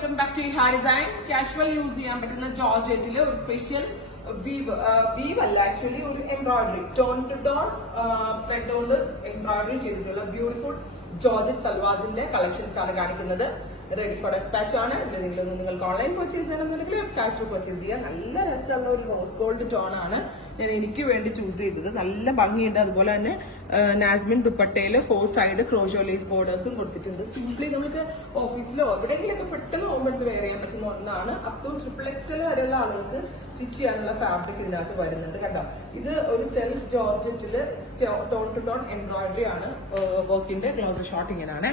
Welcome back to ha designs. Casual use ചെയ്യാൻ പറ്റുന്ന ജോർജറ്റില് ഒരു സ്പെഷ്യൽ വീവ് അല്ല, ആക്ച്വലി ഒരു embroidery tone to tone thread കൊണ്ട് എംബ്രോയിഡറി ചെയ്തിട്ടുള്ള ബ്യൂട്ടിഫുൾ ജോർജറ്റ് സൽവാസിന്റെ കളക്ഷൻസ് ആണ് കാണിക്കുന്നത്. റെഡി ഫോർ ഡെസ്പാച്ച് ആണ്. ഇതിലെങ്കിലും നിങ്ങൾക്ക് ഓൺലൈൻ പർച്ചേസ് ചെയ്യണമെന്നുണ്ടെങ്കിൽ വെബ്സൈറ്റ് ത്രൂ പർച്ചേസ് ചെയ്യാം. നല്ല രസമുള്ള ഒരു റോസ് ഗോൾഡ് ടോൺ ആണ് ഞാൻ എനിക്ക് വേണ്ടി ചൂസ് ചെയ്തത്. നല്ല ഭംഗിയുണ്ട്. അതുപോലെ തന്നെ നാസ്മിൻ ദുപ്പട്ടയില് 4 സൈഡ് ക്രോഷോ ലേസ് ബോർഡേഴ്സും കൊടുത്തിട്ടുണ്ട്. സിംപ്ലി നമുക്ക് ഓഫീസിലോ എവിടെയെങ്കിലൊക്കെ പെട്ടെന്ന് പോകുമ്പോഴത്തെ വെയർ ചെയ്യാൻ പറ്റുന്ന ഒന്നാണ്. അപ് ടു XXL വരെയുള്ള ആളുകൾക്ക് സ്റ്റിച്ച് ചെയ്യാനുള്ള ഫാബ്രിക് ഇതിനകത്ത് വരുന്നുണ്ട്. കണ്ടോ, ഇത് ഒരു സെൽഫ് ജോർജറ്റില് ടോൺ ടു ടോൺ എംബ്രോയിഡറി ആണ്. വർക്കിന്റെ ക്ലോസ് ഷോട്ട് ഇങ്ങനെയാണ്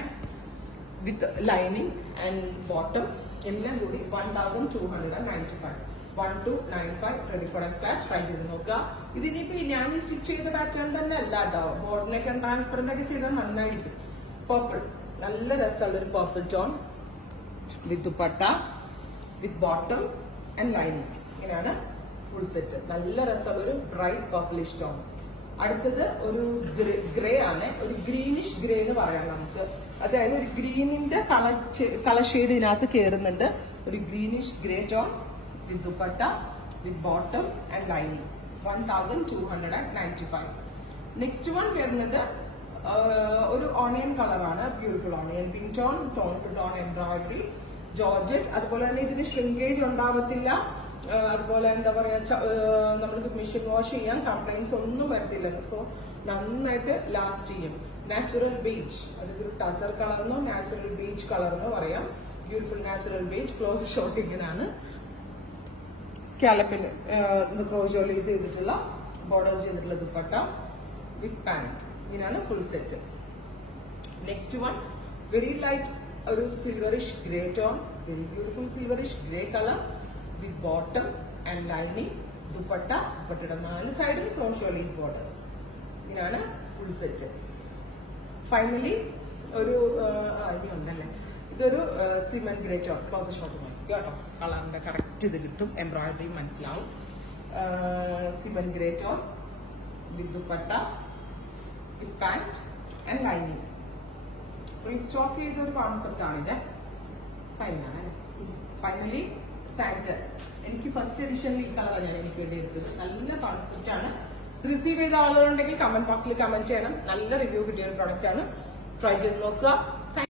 വിത്ത് ലൈനിങ് ആൻഡ് ബോട്ടം എല്ലാം കൂടി 1295. 1295 റെഡി ഫോർ ഡെസ്പാച്ച്. ട്രൈ ചെയ്ത് നോക്കുക. ഇതിനിപ്പോ ഞാൻ സ്റ്റിച്ച് ചെയ്ത പാറ്റേൺ തന്നെ അല്ല കേട്ടോ, ബോർഡിനൊക്കെ ട്രാൻസ്പെറന്റ് ഒക്കെ ചെയ്താൽ നന്നായിരിക്കും. പർപ്പിൾ, നല്ല രസമുള്ള ഒരു purple tone with dupatta with bottom and lining. ഇങ്ങനെയാണ് ഫുൾ സെറ്റ്. നല്ല രസമുള്ള ഒരു ബ്രൈറ്റ് പർപ്പിളിഷ് ടോൺ. അടുത്തത് ഒരു ഗ്രേ ആണ്, ഒരു ഗ്രീനിഷ് ഗ്രേ എന്ന് പറയാം നമുക്ക്. അതായത് ഒരു ഗ്രീനിന്റെ കളർ ഷെയ്ഡ് ഇതിനകത്ത് കയറുന്നുണ്ട്. ഒരു greenish grey tone with dupatta with bottom and lining. 1295. Next one വരുന്നത് ഒരു ഓണിയൻ കളറാണ്. Beautiful onion pink tone, tone to tone embroidery georgette. അതുപോലെ തന്നെ ഇതിന് ഷ്രിങ്കേജ് ഉണ്ടാവത്തില്ല. അതുപോലെ എന്താ പറയാ, നമ്മൾക്ക് മെഷീൻ വാഷ് ചെയ്യാൻ കംപ്ലൈൻസ് ഒന്നും വരത്തില്ല. സോ നന്നായിട്ട് ലാസ്റ്റ് ചെയ്യും. നാച്ചുറൽ ബീച്ച്, അതായത് ഒരു ടസർ കളർന്നോ നാച്ചുറൽ ബീച്ച് കളർന്നോ പറയാം. Beautiful natural beige. ക്ലോസ് ഷോട്ടിങ്ങിനാണ്. സ്കാലപ്പിന് ക്രോഷോ ലേസ് ചെയ്തിട്ടുള്ള ബോർഡേഴ്സ് ചെയ്തിട്ടുള്ള ദുപ്പട്ട വിത്ത് പാന്റ്. ഇങ്ങനെയാണ് full set. Next one very light ഒരു silverish grey tone, very beautiful silverish grey colour with bottom and lining dupatta. ദുപ്പട്ടയുടെ 4 സൈഡിൽ ക്രോഷോ ലേസ് ബോർഡേഴ്സ്. ഇങ്ങനെയാണ് ഫുൾ സെറ്റ്. ഫൈനലി ഒരു ഉണ്ടല്ലേ, ഇതൊരു cement grey tone. Close shot കേട്ടോ, കളറിന്റെ കറക്റ്റ് ഇത് കിട്ടും, എംബ്രോയിഡറി മനസ്സിലാവും. Cement grey tone with dupatta with pant and lining. Restock ചെയ്ത ഒരു കോൺസെപ്റ്റ് ആണിത്. ഫൈനാണ്. ഫൈനലി സാൻറ്റർ. എനിക്ക് ഫസ്റ്റ് എഡിഷനിൽ ഈ കളറാണ് ഞാൻ എനിക്ക് വേണ്ടി എടുത്തത്. നല്ല കോൺസെപ്റ്റ് ആണ്. റിസീവ് ചെയ്ത ആളുകളുണ്ടെങ്കിൽ കമന്റ് ബോക്സിൽ കമന്റ് ചെയ്യണം. നല്ല റിവ്യൂ കിട്ടിയ ഒരു പ്രൊഡക്റ്റ് ആണ്. ട്രൈ ചെയ്ത് നോക്കുക.